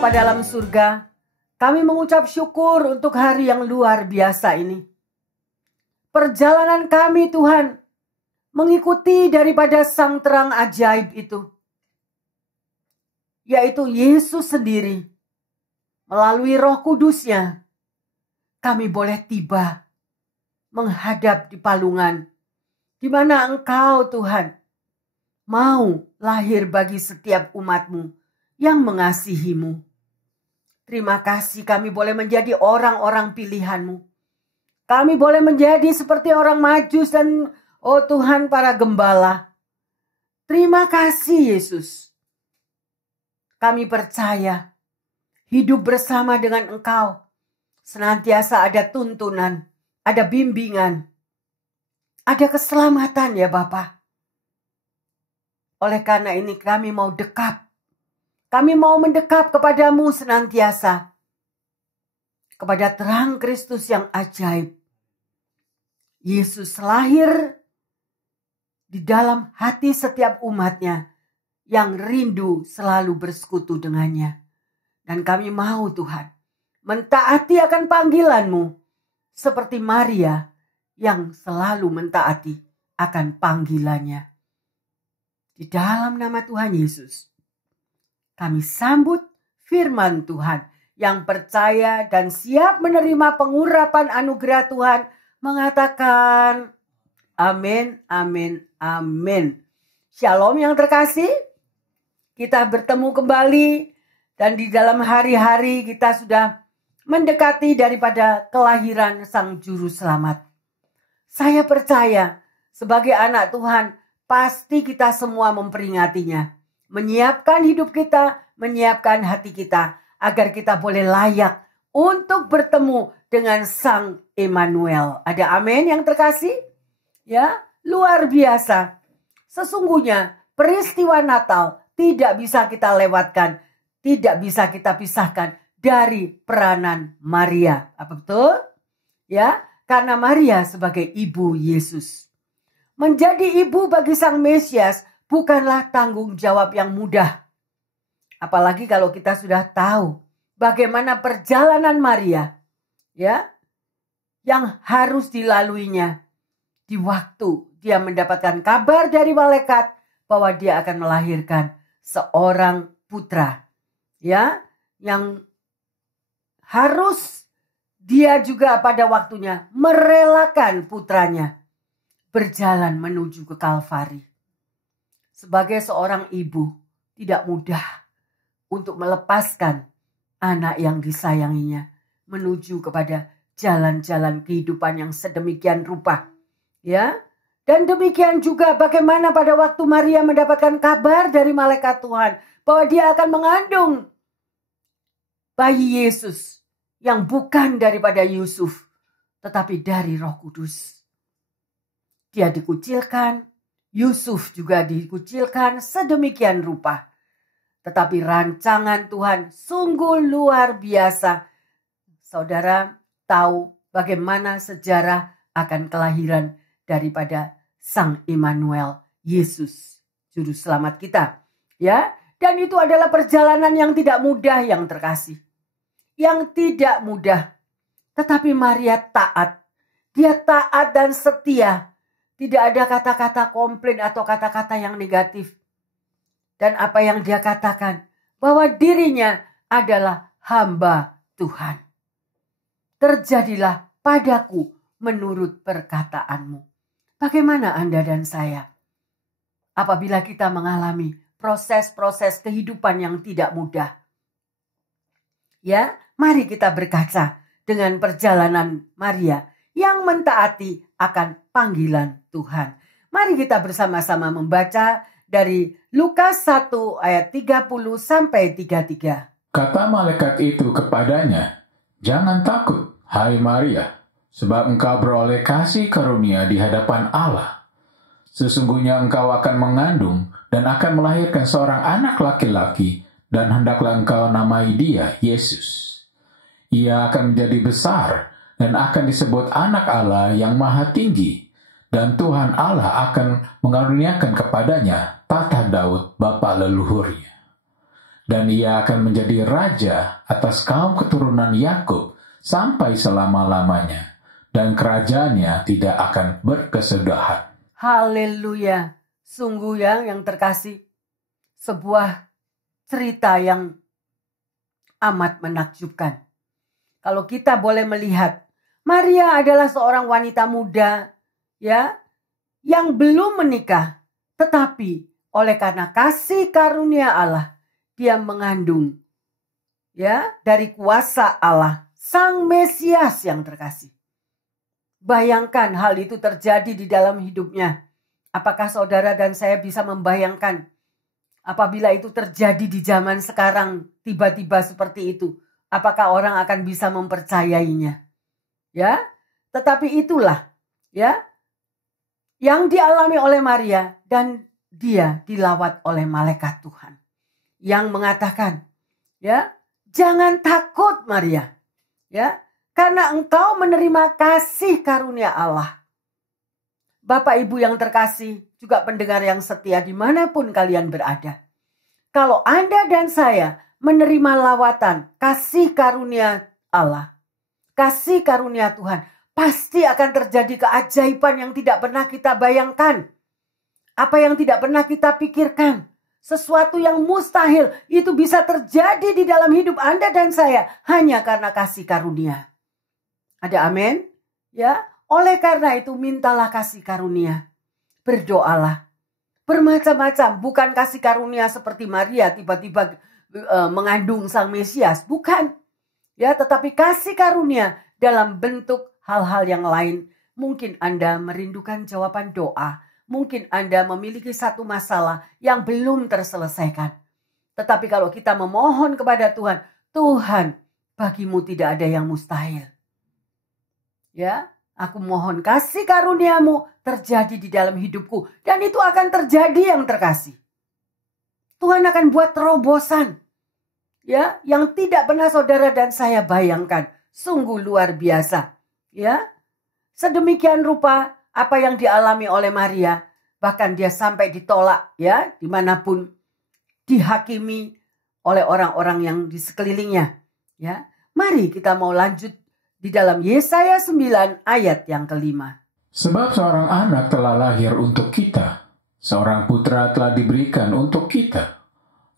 Bapa dalam surga, kami mengucap syukur untuk hari yang luar biasa ini. Perjalanan kami Tuhan, mengikuti daripada sang terang ajaib itu, yaitu Yesus sendiri. Melalui Roh Kudusnya, kami boleh tiba menghadap di palungan, di mana Engkau Tuhan mau lahir bagi setiap umat-Mu yang mengasihi-Mu. Terima kasih kami boleh menjadi orang-orang pilihan-Mu. Kami boleh menjadi seperti orang Majus dan Tuhan para gembala. Terima kasih Yesus. Kami percaya hidup bersama dengan Engkau senantiasa ada tuntunan, ada bimbingan, ada keselamatan ya Bapa. Oleh karena ini kami mau dekat. Kami mau mendekat kepadamu senantiasa. Kepada terang Kristus yang ajaib. Yesus lahir di dalam hati setiap umatnya yang rindu selalu bersekutu dengannya. Dan kami mau Tuhan mentaati akan panggilan-Mu seperti Maria yang selalu mentaati akan panggilannya. Di dalam nama Tuhan Yesus, kami sambut firman Tuhan yang percaya dan siap menerima pengurapan anugerah Tuhan mengatakan amin, amin, amin. Shalom yang terkasih, kita bertemu kembali dan di dalam hari-hari kita sudah mendekati daripada kelahiran Sang Juru Selamat. Saya percaya sebagai anak Tuhan pasti kita semua memperingatinya. Menyiapkan hidup kita, menyiapkan hati kita, agar kita boleh layak untuk bertemu dengan Sang Immanuel. Ada amin yang terkasih? Ya, luar biasa. Sesungguhnya peristiwa Natal tidak bisa kita lewatkan, tidak bisa kita pisahkan dari peranan Maria. Apa betul? Ya, karena Maria sebagai ibu Yesus. Menjadi ibu bagi Sang Mesias bukanlah tanggung jawab yang mudah. Apalagi kalau kita sudah tahu bagaimana perjalanan Maria, ya, yang harus dilaluinya di waktu dia mendapatkan kabar dari malaikat bahwa dia akan melahirkan seorang putra, ya, yang harus dia juga pada waktunya merelakan putranya berjalan menuju ke Kalvari. Sebagai seorang ibu, tidak mudah untuk melepaskan anak yang disayanginya menuju kepada jalan-jalan kehidupan yang sedemikian rupa. Ya, dan demikian juga bagaimana pada waktu Maria mendapatkan kabar dari malaikat Tuhan bahwa dia akan mengandung bayi Yesus yang bukan daripada Yusuf, tetapi dari Roh Kudus. Dia dikucilkan, Yusuf juga dikucilkan sedemikian rupa. Tetapi rancangan Tuhan sungguh luar biasa. Saudara tahu bagaimana sejarah akan kelahiran daripada Sang Immanuel, Yesus, Juru Selamat kita. Ya, dan itu adalah perjalanan yang tidak mudah yang terkasih. Yang tidak mudah. Tetapi Maria taat. Dia taat dan setia. Tidak ada kata-kata komplain atau kata-kata yang negatif. Dan apa yang dia katakan, bahwa dirinya adalah hamba Tuhan. Terjadilah padaku menurut perkataanmu. Bagaimana Anda dan saya? Apabila kita mengalami proses-proses kehidupan yang tidak mudah. Ya, mari kita berkaca dengan perjalanan Maria yang mentaati akan panggilan Tuhan. Mari kita bersama-sama membaca dari Lukas 1 ayat 30 sampai 33. Kata malaikat itu kepadanya, "Jangan takut, hai Maria, sebab engkau beroleh kasih karunia di hadapan Allah. Sesungguhnya engkau akan mengandung dan akan melahirkan seorang anak laki-laki, dan hendaklah engkau namai dia Yesus. Ia akan menjadi besar dan akan disebut anak Allah yang maha tinggi, dan Tuhan Allah akan mengaruniakan kepadanya tahta Daud bapa leluhurnya. dan ia akan menjadi raja atas kaum keturunan Yakub sampai selama-lamanya, dan kerajaannya tidak akan berkesudahan. Haleluya. Sungguh yang terkasih, sebuah cerita yang amat menakjubkan. Kalau kita boleh melihat, Maria adalah seorang wanita muda, ya, yang belum menikah, tetapi oleh karena kasih karunia Allah, dia mengandung, ya, dari kuasa Allah, Sang Mesias yang terkasih. Bayangkan hal itu terjadi di dalam hidupnya. Apakah saudara dan saya bisa membayangkan apabila itu terjadi di zaman sekarang, tiba-tiba seperti itu? Apakah orang akan bisa mempercayainya? Ya, tetapi itulah, ya, yang dialami oleh Maria, dan dia dilawat oleh malaikat Tuhan yang mengatakan, ya, jangan takut Maria, ya, karena engkau menerima kasih karunia Allah. Bapak Ibu yang terkasih, juga pendengar yang setia dimanapun kalian berada. Kalau Anda dan saya menerima lawatan kasih karunia Allah, kasih karunia Tuhan, pasti akan terjadi keajaiban yang tidak pernah kita bayangkan. Apa yang tidak pernah kita pikirkan. Sesuatu yang mustahil itu bisa terjadi di dalam hidup Anda dan saya hanya karena kasih karunia. Ada amin? Ya, oleh karena itu mintalah kasih karunia. Berdoalah. Bermacam-macam, bukan kasih karunia seperti Maria tiba-tiba mengandung Sang Mesias, bukan. Ya, tetapi kasih karunia dalam bentuk hal-hal yang lain. Mungkin Anda merindukan jawaban doa. Mungkin Anda memiliki satu masalah yang belum terselesaikan. Tetapi kalau kita memohon kepada Tuhan, Tuhan, bagimu tidak ada yang mustahil. Ya, aku mohon kasih karuniamu terjadi di dalam hidupku. Dan itu akan terjadi yang terkasih. Tuhan akan buat terobosan, ya, yang tidak pernah saudara dan saya bayangkan. Sungguh luar biasa. Ya, sedemikian rupa apa yang dialami oleh Maria, bahkan dia sampai ditolak, ya, dimanapun, dihakimi oleh orang-orang yang di sekelilingnya. Ya, mari kita mau lanjut di dalam Yesaya 9 ayat yang kelima. Sebab seorang anak telah lahir untuk kita, seorang putra telah diberikan untuk kita.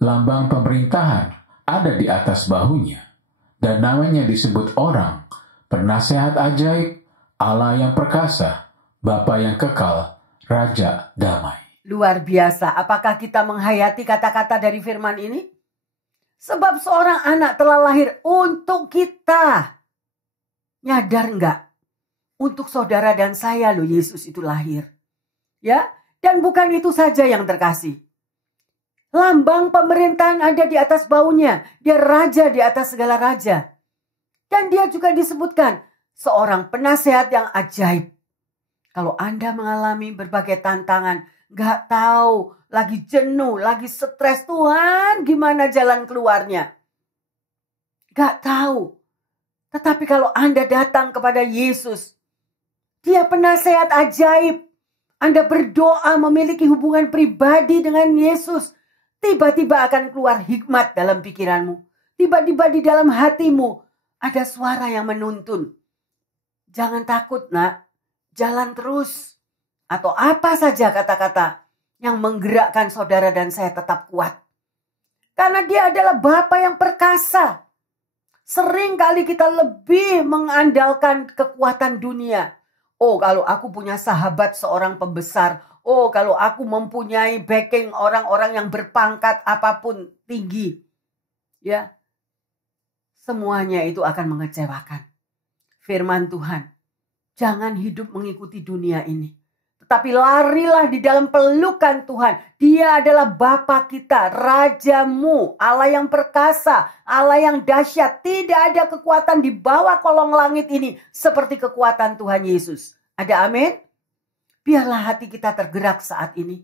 Lambang pemerintahan ada di atas bahunya, dan namanya disebut orang, Penasehat ajaib, Allah yang perkasa, Bapa yang kekal, Raja damai. Luar biasa, apakah kita menghayati kata-kata dari firman ini? Sebab seorang anak telah lahir untuk kita. Nyadar enggak? Untuk saudara dan saya loh Yesus itu lahir. Ya, dan bukan itu saja yang terkasih. Lambang pemerintahan ada di atas baunya. Dia raja di atas segala raja. Dan dia juga disebutkan seorang penasehat yang ajaib. Kalau Anda mengalami berbagai tantangan, gak tahu, lagi jenuh, lagi stres, Tuhan gimana jalan keluarnya? Gak tahu. Tetapi kalau Anda datang kepada Yesus, dia penasehat ajaib. Anda berdoa memiliki hubungan pribadi dengan Yesus. Tiba-tiba akan keluar hikmat dalam pikiranmu. Tiba-tiba di dalam hatimu ada suara yang menuntun. Jangan takut nak, jalan terus. Atau apa saja kata-kata yang menggerakkan saudara dan saya tetap kuat. Karena dia adalah Bapa yang perkasa. Sering kali kita lebih mengandalkan kekuatan dunia. Oh, kalau aku punya sahabat seorang pembesar. Oh, kalau aku mempunyai backing orang-orang yang berpangkat apapun tinggi. Ya, semuanya itu akan mengecewakan. Firman Tuhan, jangan hidup mengikuti dunia ini. Tetapi larilah di dalam pelukan Tuhan. Dia adalah Bapa kita, Rajamu, Allah yang perkasa, Allah yang dahsyat. Tidak ada kekuatan di bawah kolong langit ini seperti kekuatan Tuhan Yesus. Ada amin? Biarlah hati kita tergerak saat ini.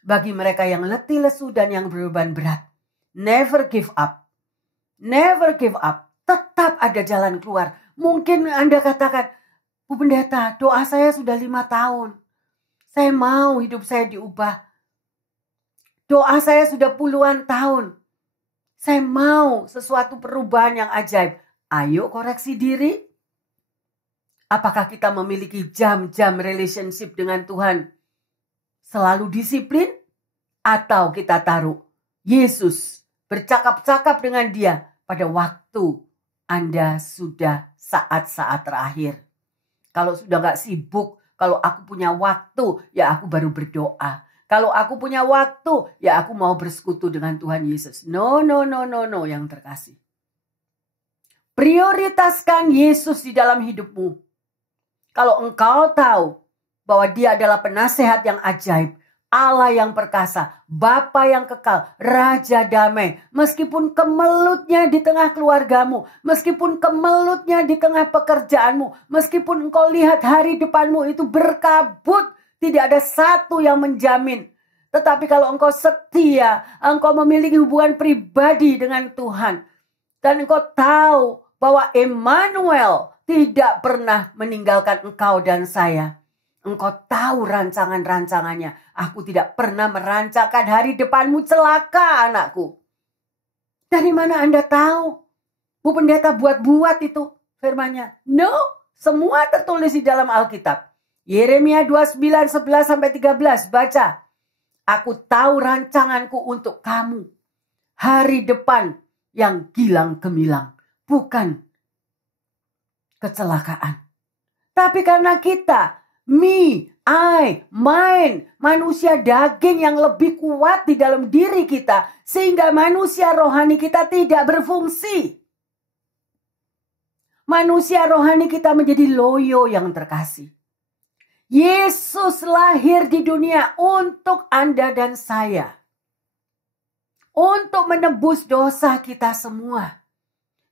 Bagi mereka yang letih lesu dan yang berbeban berat. Never give up. Never give up. Tetap ada jalan keluar. Mungkin Anda katakan, Bu Pendeta, doa saya sudah 5 tahun. Saya mau hidup saya diubah. Doa saya sudah puluhan tahun. Saya mau sesuatu perubahan yang ajaib. Ayo koreksi diri. Apakah kita memiliki jam-jam relationship dengan Tuhan selalu disiplin? Atau kita taruh Yesus bercakap-cakap dengan dia pada waktu Anda sudah saat-saat terakhir. Kalau sudah gak sibuk, kalau aku punya waktu, ya aku baru berdoa. Kalau aku punya waktu, ya aku mau bersekutu dengan Tuhan Yesus. No, yang terkasih. Prioritaskan Yesus di dalam hidupmu. Kalau engkau tahu bahwa dia adalah penasehat yang ajaib, Allah yang perkasa, Bapa yang kekal, Raja damai. Meskipun kemelutnya di tengah keluargamu, meskipun kemelutnya di tengah pekerjaanmu, meskipun engkau lihat hari depanmu itu berkabut, tidak ada satu yang menjamin. Tetapi kalau engkau setia, engkau memiliki hubungan pribadi dengan Tuhan, dan engkau tahu bahwa Emmanuel tidak pernah meninggalkan engkau dan saya. Engkau tahu rancangan-rancangannya. Aku tidak pernah merancangkan hari depanmu celaka, anakku. Dari mana Anda tahu? Bu Pendeta buat-buat itu firman-Nya. No, semua tertulis di dalam Alkitab. Yeremia 29:11-13 baca. Aku tahu rancanganku untuk kamu. Hari depan yang gilang gemilang. Bukan kecelakaan. Tapi karena kita, me, I, mine, manusia daging yang lebih kuat di dalam diri kita. Sehingga manusia rohani kita tidak berfungsi. Manusia rohani kita menjadi loyo yang terkasih. Yesus lahir di dunia untuk Anda dan saya. Untuk menebus dosa kita semua.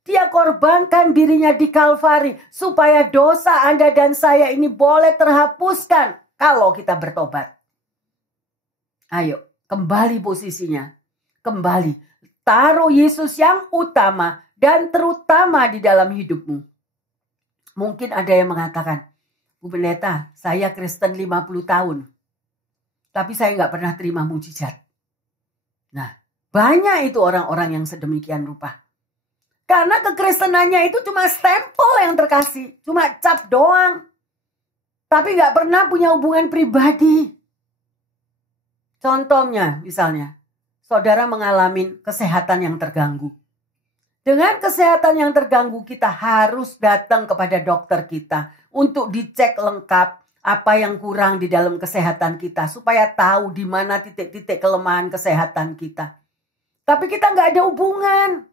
Dia korbankan dirinya di Kalvari supaya dosa Anda dan saya ini boleh terhapuskan kalau kita bertobat. Ayo, kembali posisinya. Kembali. Taruh Yesus yang utama dan terutama di dalam hidupmu. Mungkin ada yang mengatakan, Bu Pendeta, saya Kristen 50 tahun. Tapi saya nggak pernah terima mujizat. Nah, banyak itu orang-orang yang sedemikian rupa. Karena kekristenannya itu cuma stempel yang terkasih. Cuma cap doang. Tapi nggak pernah punya hubungan pribadi. Contohnya misalnya, saudara mengalami kesehatan yang terganggu. Dengan kesehatan yang terganggu, kita harus datang kepada dokter kita untuk dicek lengkap apa yang kurang di dalam kesehatan kita. Supaya tahu di mana titik-titik kelemahan kesehatan kita. Tapi kita nggak ada hubungan.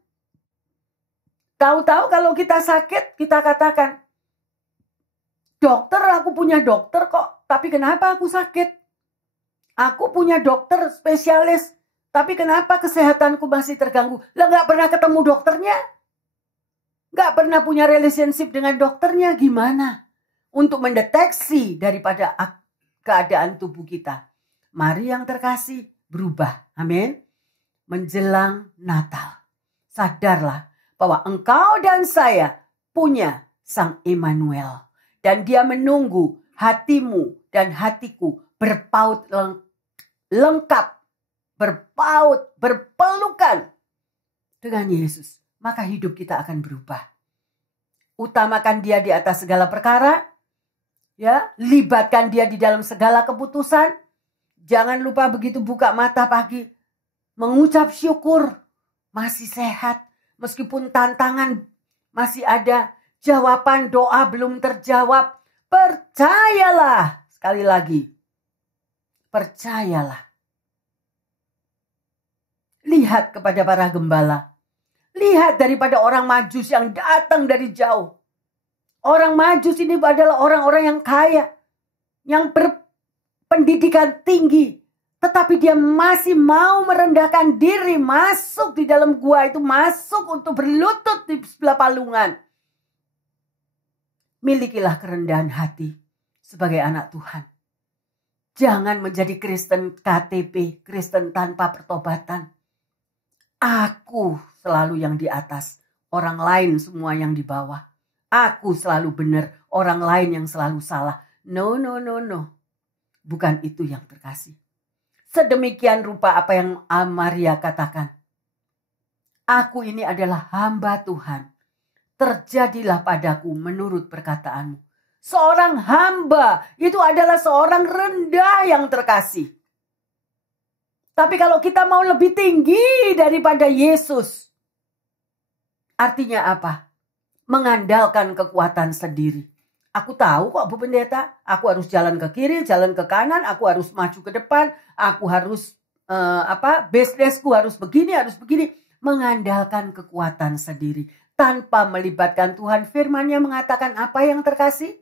Tahu-tahu kalau kita sakit, kita katakan, dokter, aku punya dokter kok. Tapi kenapa aku sakit? Aku punya dokter spesialis. Tapi kenapa kesehatanku masih terganggu? Lah nggak pernah ketemu dokternya. Nggak pernah punya relationship dengan dokternya. Gimana? Untuk mendeteksi daripada keadaan tubuh kita. Mari yang terkasih berubah. Amin. Menjelang Natal. Sadarlah bahwa engkau dan saya punya Sang Emmanuel. Dan dia menunggu hatimu dan hatiku berpaut lengkap. Berpaut, berpelukan dengan Yesus. Maka hidup kita akan berubah. Utamakan dia di atas segala perkara. Ya, libatkan dia di dalam segala keputusan. Jangan lupa begitu buka mata pagi. Mengucap syukur. Masih sehat. Meskipun tantangan masih ada. Jawaban doa belum terjawab. Percayalah. Sekali lagi. Percayalah. Lihat kepada para gembala. Lihat daripada orang Majus yang datang dari jauh. Orang Majus ini adalah orang-orang yang kaya. Yang berpendidikan tinggi. Tetapi dia masih mau merendahkan diri. Masuk di dalam gua itu. Masuk untuk berlutut di sebelah palungan. Milikilah kerendahan hati. Sebagai anak Tuhan. Jangan menjadi Kristen KTP. Kristen tanpa pertobatan. Aku selalu yang di atas. Orang lain semua yang di bawah. Aku selalu benar. Orang lain yang selalu salah. No. Bukan itu yang terkasih. Sedemikian rupa apa yang Maria katakan. Aku ini adalah hamba Tuhan. Terjadilah padaku menurut perkataanmu. Seorang hamba itu adalah seorang rendah yang terkasih. Tapi kalau kita mau lebih tinggi daripada Yesus, artinya apa? Mengandalkan kekuatan sendiri. Aku tahu kok Bu Pendeta, aku harus jalan ke kiri, jalan ke kanan, aku harus maju ke depan, aku harus businessku harus begini, harus begini. Mengandalkan kekuatan sendiri tanpa melibatkan Tuhan. Firman-Nya mengatakan apa yang terkasih?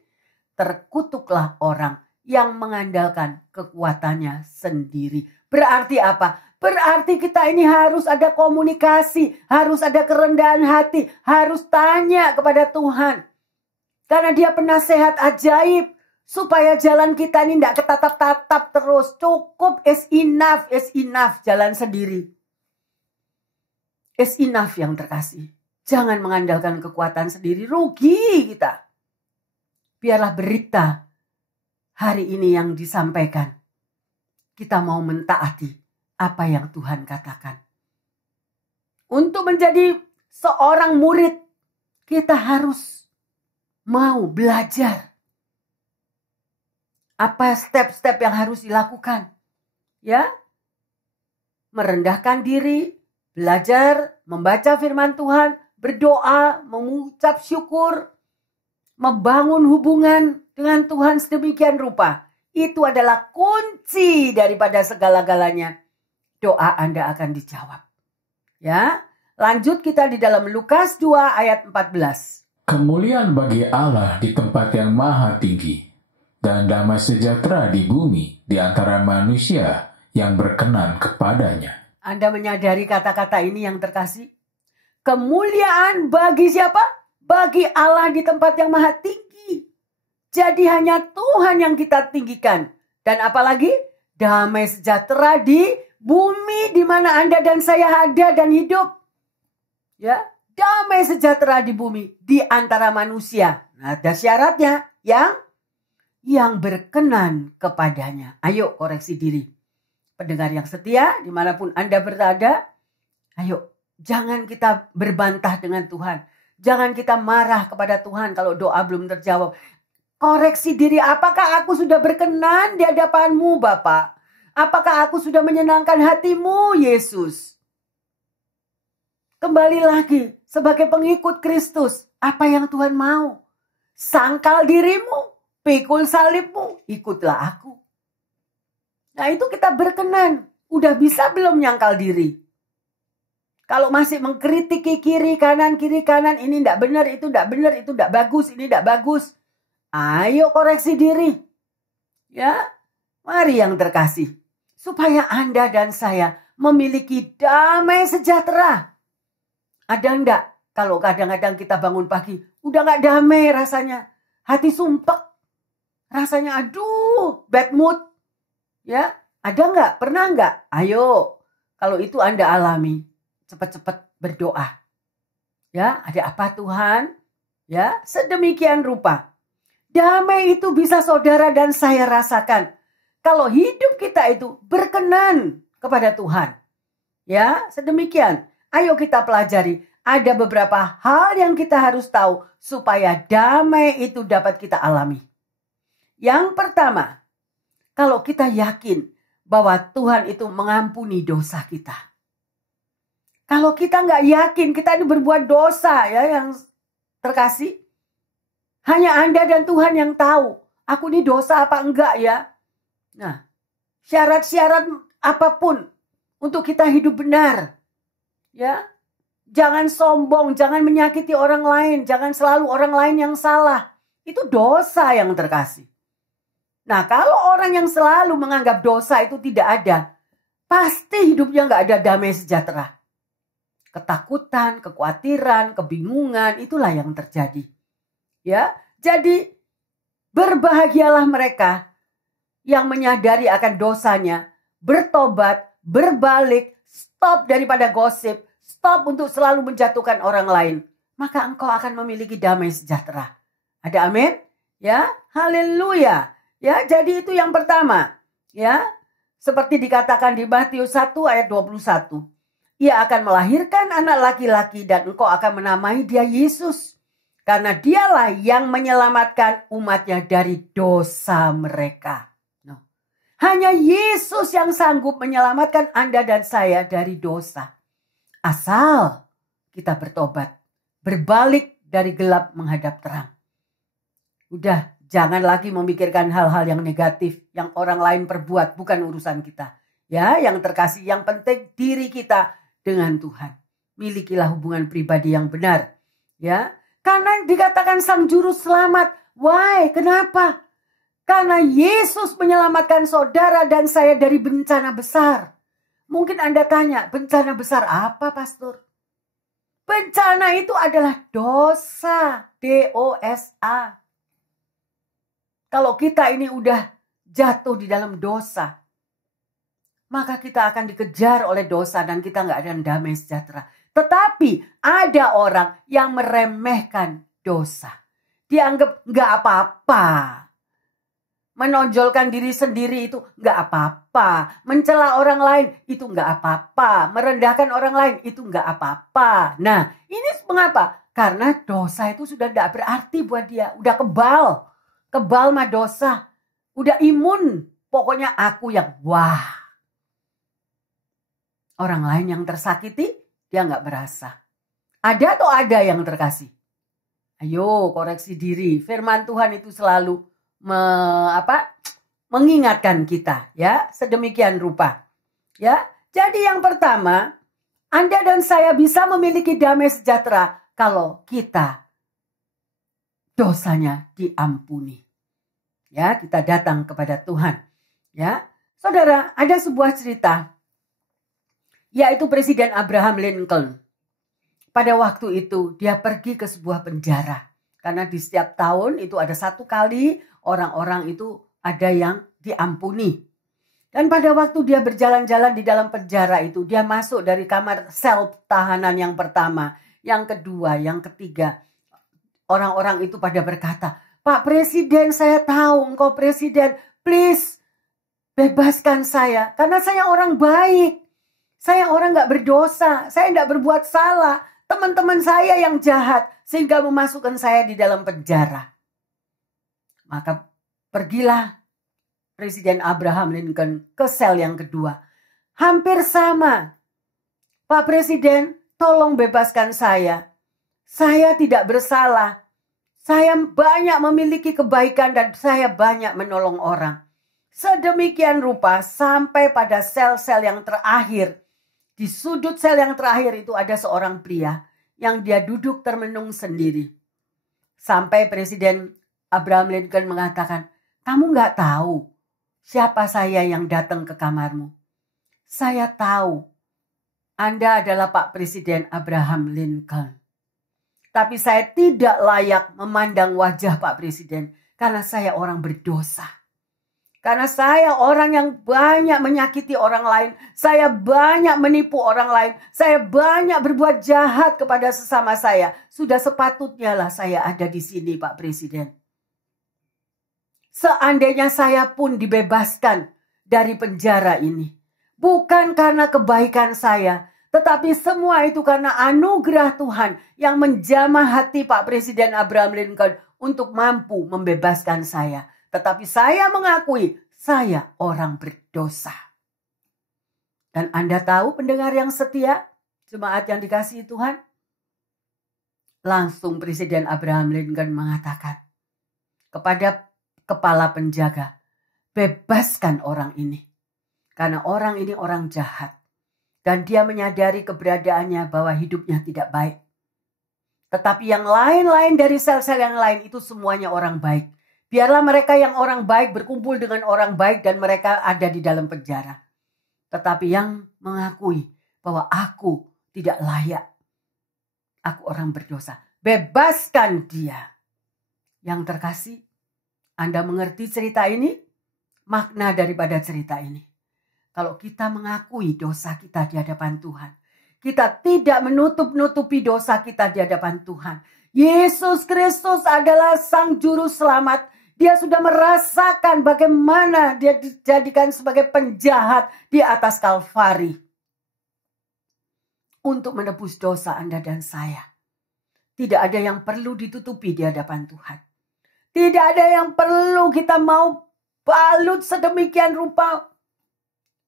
Terkutuklah orang yang mengandalkan kekuatannya sendiri. Berarti apa? Berarti kita ini harus ada komunikasi, harus ada kerendahan hati, harus tanya kepada Tuhan. Karena Dia penasehat ajaib, supaya jalan kita ini tidak ketatap-tatap terus. Cukup, is enough jalan sendiri. Is enough yang terkasih. Jangan mengandalkan kekuatan sendiri, rugi kita. Biarlah berita hari ini yang disampaikan. Kita mau mentaati apa yang Tuhan katakan. Untuk menjadi seorang murid, kita harus mau belajar. Apa step-step yang harus dilakukan? Ya, merendahkan diri, belajar, membaca firman Tuhan, berdoa, mengucap syukur, membangun hubungan dengan Tuhan sedemikian rupa. Itu adalah kunci daripada segala-galanya. Doa Anda akan dijawab. Ya, lanjut kita di dalam Lukas 2 ayat 14. Kemuliaan bagi Allah di tempat yang maha tinggi, dan damai sejahtera di bumi di antara manusia yang berkenan kepadanya. Anda menyadari kata-kata ini yang terkasih? Kemuliaan bagi siapa? Bagi Allah di tempat yang maha tinggi. Jadi hanya Tuhan yang kita tinggikan. Dan apalagi? Damai sejahtera di bumi di mana Anda dan saya ada dan hidup. Ya, damai sejahtera di bumi di antara manusia. Nah, ada syaratnya yang berkenan kepadanya. Ayo koreksi diri. Pendengar yang setia, dimanapun Anda berada, ayo jangan kita berbantah dengan Tuhan. Jangan kita marah kepada Tuhan kalau doa belum terjawab. Koreksi diri, apakah aku sudah berkenan di hadapan-Mu, Bapa? Apakah aku sudah menyenangkan hati-Mu, Yesus? Kembali lagi, sebagai pengikut Kristus, apa yang Tuhan mau? Sangkal dirimu, pikul salibmu, ikutlah aku. Nah itu kita berkenan. Udah bisa belum nyangkal diri? Kalau masih mengkritiki kiri kanan, ini tidak benar, itu tidak benar, itu tidak bagus, ini tidak bagus. Ayo koreksi diri. Ya, mari yang terkasih. Supaya Anda dan saya memiliki damai sejahtera. Ada enggak? Kalau kadang-kadang kita bangun pagi, udah enggak damai rasanya. Hati sumpek. Rasanya aduh, bad mood. Ya, ada enggak? Pernah enggak? Ayo, kalau itu Anda alami, cepat-cepat berdoa. Ya, ada apa Tuhan? Ya, sedemikian rupa. Damai itu bisa saudara dan saya rasakan kalau hidup kita itu berkenan kepada Tuhan. Ya, sedemikian. Ayo kita pelajari. Ada beberapa hal yang kita harus tahu supaya damai itu dapat kita alami. Yang pertama, kalau kita yakin bahwa Tuhan itu mengampuni dosa kita. Kalau kita nggak yakin kita ini berbuat dosa ya yang terkasih. Hanya Anda dan Tuhan yang tahu. Aku ini dosa apa enggak ya. Nah, syarat-syarat apapun untuk kita hidup benar. Ya, jangan sombong, jangan menyakiti orang lain. Jangan selalu orang lain yang salah. Itu dosa yang terkasih. Nah, kalau orang yang selalu menganggap dosa itu tidak ada, pasti hidupnya nggak ada damai sejahtera. Ketakutan, kekhawatiran, kebingungan, itulah yang terjadi. Ya, jadi berbahagialah mereka yang menyadari akan dosanya, bertobat, berbalik, stop daripada gosip, stop untuk selalu menjatuhkan orang lain. Maka engkau akan memiliki damai sejahtera. Ada amin? Ya, haleluya. Ya, jadi itu yang pertama. Ya, seperti dikatakan di Matius 1 ayat 21. Ia akan melahirkan anak laki-laki dan engkau akan menamai dia Yesus. Karena dialah yang menyelamatkan umatnya dari dosa mereka. Hanya Yesus yang sanggup menyelamatkan Anda dan saya dari dosa. Asal kita bertobat, berbalik dari gelap menghadap terang. Udah, jangan lagi memikirkan hal-hal yang negatif yang orang lain perbuat, bukan urusan kita. Ya, yang terkasih, yang penting diri kita dengan Tuhan. Milikilah hubungan pribadi yang benar. Ya, karena dikatakan sang juru selamat. Why? Kenapa? Karena Yesus menyelamatkan saudara dan saya dari bencana besar. Mungkin Anda tanya, bencana besar apa, Pastor? Bencana itu adalah dosa. D-O-S-A. Kalau kita ini udah jatuh di dalam dosa, maka kita akan dikejar oleh dosa dan kita nggak ada damai sejahtera. Tetapi ada orang yang meremehkan dosa. Dianggap nggak apa-apa. Menonjolkan diri sendiri itu nggak apa-apa. Mencela orang lain itu nggak apa-apa. Merendahkan orang lain itu nggak apa-apa. Nah, ini mengapa? Karena dosa itu sudah tidak berarti buat dia. Udah kebal. Kebal mah dosa. Udah imun. Pokoknya aku yang wah. Orang lain yang tersakiti, dia nggak berasa. Ada atau ada yang terkasih? Ayo koreksi diri. Firman Tuhan itu selalu mengingatkan kita, ya, sedemikian rupa. Ya, jadi yang pertama, Anda dan saya bisa memiliki damai sejahtera kalau kita dosanya diampuni. Ya, kita datang kepada Tuhan. Ya, saudara, ada sebuah cerita, yaitu Presiden Abraham Lincoln. Pada waktu itu dia pergi ke sebuah penjara. Karena di setiap tahun itu ada satu kali orang-orang itu ada yang diampuni. Dan pada waktu dia berjalan-jalan di dalam penjara itu, dia masuk dari kamar sel tahanan yang pertama, yang kedua, yang ketiga. Orang-orang itu pada berkata, Pak Presiden, saya tahu engkau presiden, please bebaskan saya. Karena saya orang baik, saya orang gak berdosa, saya gak berbuat salah. Teman-teman saya yang jahat sehingga memasukkan saya di dalam penjara. Maka pergilah Presiden Abraham Lincoln ke sel yang kedua. Hampir sama. Pak Presiden, tolong bebaskan saya. Saya tidak bersalah. Saya banyak memiliki kebaikan dan saya banyak menolong orang. Sedemikian rupa sampai pada sel-sel yang terakhir. Di sudut sel yang terakhir itu ada seorang pria yang dia duduk termenung sendiri. Sampai Presiden Abraham Lincoln mengatakan, kamu gak tahu siapa saya yang datang ke kamarmu? Saya tahu Anda adalah Pak Presiden Abraham Lincoln. Tapi saya tidak layak memandang wajah Pak Presiden karena saya orang berdosa. Karena saya orang yang banyak menyakiti orang lain. Saya banyak menipu orang lain. Saya banyak berbuat jahat kepada sesama saya. Sudah sepatutnya lah saya ada di sini, Pak Presiden. Seandainya saya pun dibebaskan dari penjara ini. Bukan karena kebaikan saya. Tetapi semua itu karena anugerah Tuhan yang menjamah hati Pak Presiden Abraham Lincoln untuk mampu membebaskan saya. Tetapi saya mengakui saya orang berdosa. Dan Anda tahu pendengar yang setia, jemaat yang dikasihi Tuhan? Langsung Presiden Abraham Lincoln mengatakan kepada kepala penjaga, bebaskan orang ini. Karena orang ini orang jahat. Dan dia menyadari keberadaannya bahwa hidupnya tidak baik. Tetapi yang lain-lain dari sel-sel yang lain itu semuanya orang baik. Biarlah mereka yang orang baik berkumpul dengan orang baik dan mereka ada di dalam penjara. Tetapi yang mengakui bahwa aku tidak layak. Aku orang berdosa. Bebaskan dia. Yang terkasih, Anda mengerti cerita ini? Makna daripada cerita ini. Kalau kita mengakui dosa kita di hadapan Tuhan. Kita tidak menutup-nutupi dosa kita di hadapan Tuhan. Yesus Kristus adalah Sang Juru Selamat. Dia sudah merasakan bagaimana dia dijadikan sebagai penjahat di atas Kalvari. untuk menebus dosa Anda dan saya. Tidak ada yang perlu ditutupi di hadapan Tuhan. Tidak ada yang perlu kita mau balut sedemikian rupa.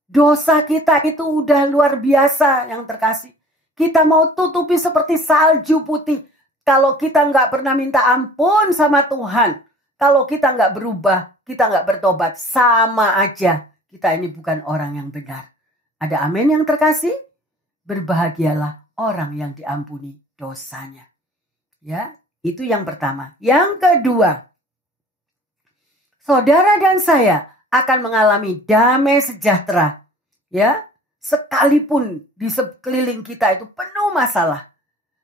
Dosa kita itu udah luar biasa yang terkasih. Kita mau tutupi seperti salju putih. Kalau kita nggak pernah minta ampun sama Tuhan. Kalau kita nggak berubah, kita nggak bertobat. Sama aja. Kita ini bukan orang yang benar. Ada amin yang terkasih? Berbahagialah orang yang diampuni dosanya. Ya, itu yang pertama. Yang kedua, saudara dan saya akan mengalami damai sejahtera. Ya, sekalipun di sekeliling kita itu penuh masalah.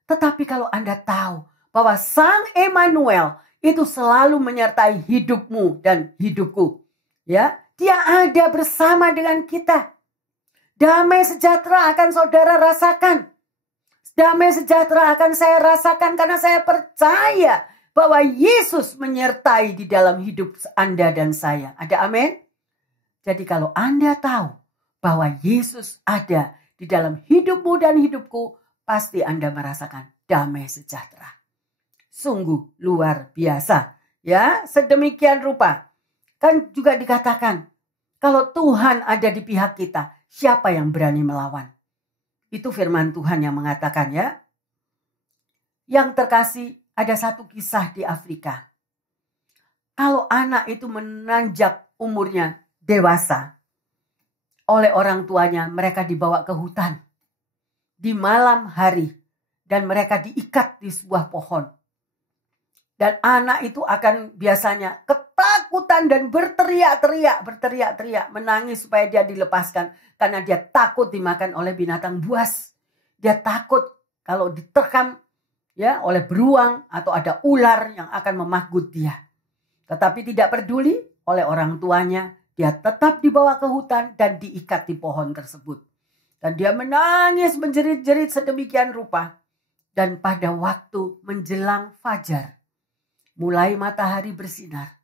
Tetapi kalau Anda tahu bahwa Sang Emmanuel itu selalu menyertai hidupmu dan hidupku. Ya, Dia ada bersama dengan kita. Damai sejahtera akan saudara rasakan. Damai sejahtera akan saya rasakan karena saya percaya bahwa Yesus menyertai di dalam hidup Anda dan saya. Ada amin? Jadi kalau Anda tahu bahwa Yesus ada di dalam hidupmu dan hidupku, pasti Anda merasakan damai sejahtera. Sungguh luar biasa. Ya, sedemikian rupa. Kan juga dikatakan, kalau Tuhan ada di pihak kita, siapa yang berani melawan? Itu firman Tuhan yang mengatakan ya. Yang terkasih, ada satu kisah di Afrika. Kalau anak itu menanjak umurnya dewasa, oleh orang tuanya mereka dibawa ke hutan di malam hari dan mereka diikat di sebuah pohon. Dan anak itu akan biasanya ketakutan dan berteriak-teriak, menangis supaya dia dilepaskan. Karena dia takut dimakan oleh binatang buas. Dia takut kalau diterkam ya oleh beruang atau ada ular yang akan memanggut dia. Tetapi tidak peduli oleh orang tuanya, dia tetap dibawa ke hutan dan diikat di pohon tersebut. Dan dia menangis menjerit-jerit sedemikian rupa. Dan pada waktu menjelang fajar, mulai matahari bersinar,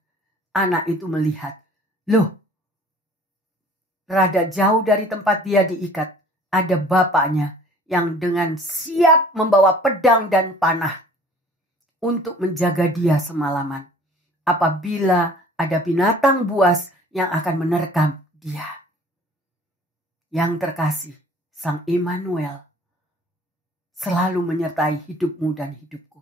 anak itu melihat, loh, rada jauh dari tempat dia diikat, ada bapaknya yang dengan siap membawa pedang dan panah untuk menjaga dia semalaman. Apabila ada binatang buas yang akan menerkam dia. Yang terkasih, Sang Emmanuel selalu menyertai hidupmu dan hidupku.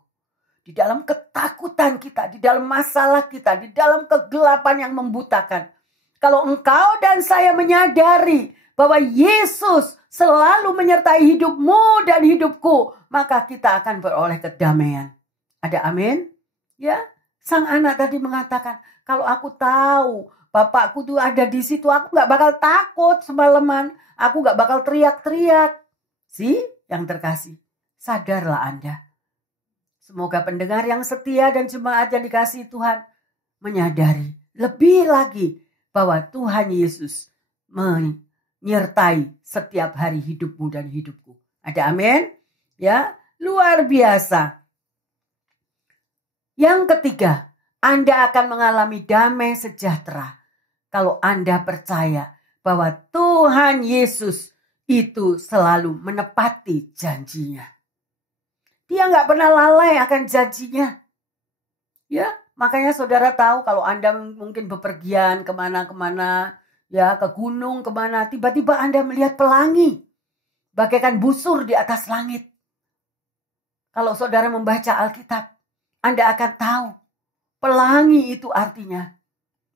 Di dalam ketakutan kita, di dalam masalah kita, di dalam kegelapan yang membutakan. Kalau engkau dan saya menyadari bahwa Yesus selalu menyertai hidupmu dan hidupku, maka kita akan beroleh kedamaian. Ada amin? Ya, sang anak tadi mengatakan, kalau aku tahu bapakku tuh ada di situ, aku gak bakal takut semalaman. Aku gak bakal teriak-teriak. Yang terkasih, sadarlah Anda. Semoga pendengar yang setia dan jemaat yang dikasihi Tuhan menyadari lebih lagi bahwa Tuhan Yesus menyertai setiap hari hidupmu dan hidupku. Ada amin? Ya, luar biasa. Yang ketiga, Anda akan mengalami damai sejahtera kalau Anda percaya bahwa Tuhan Yesus itu selalu menepati janjinya. Dia nggak pernah lalai akan janjinya. Ya, makanya saudara tahu kalau Anda mungkin bepergian kemana-kemana, ya ke gunung kemana, tiba-tiba Anda melihat pelangi, bagaikan busur di atas langit. Kalau saudara membaca Alkitab, Anda akan tahu pelangi itu artinya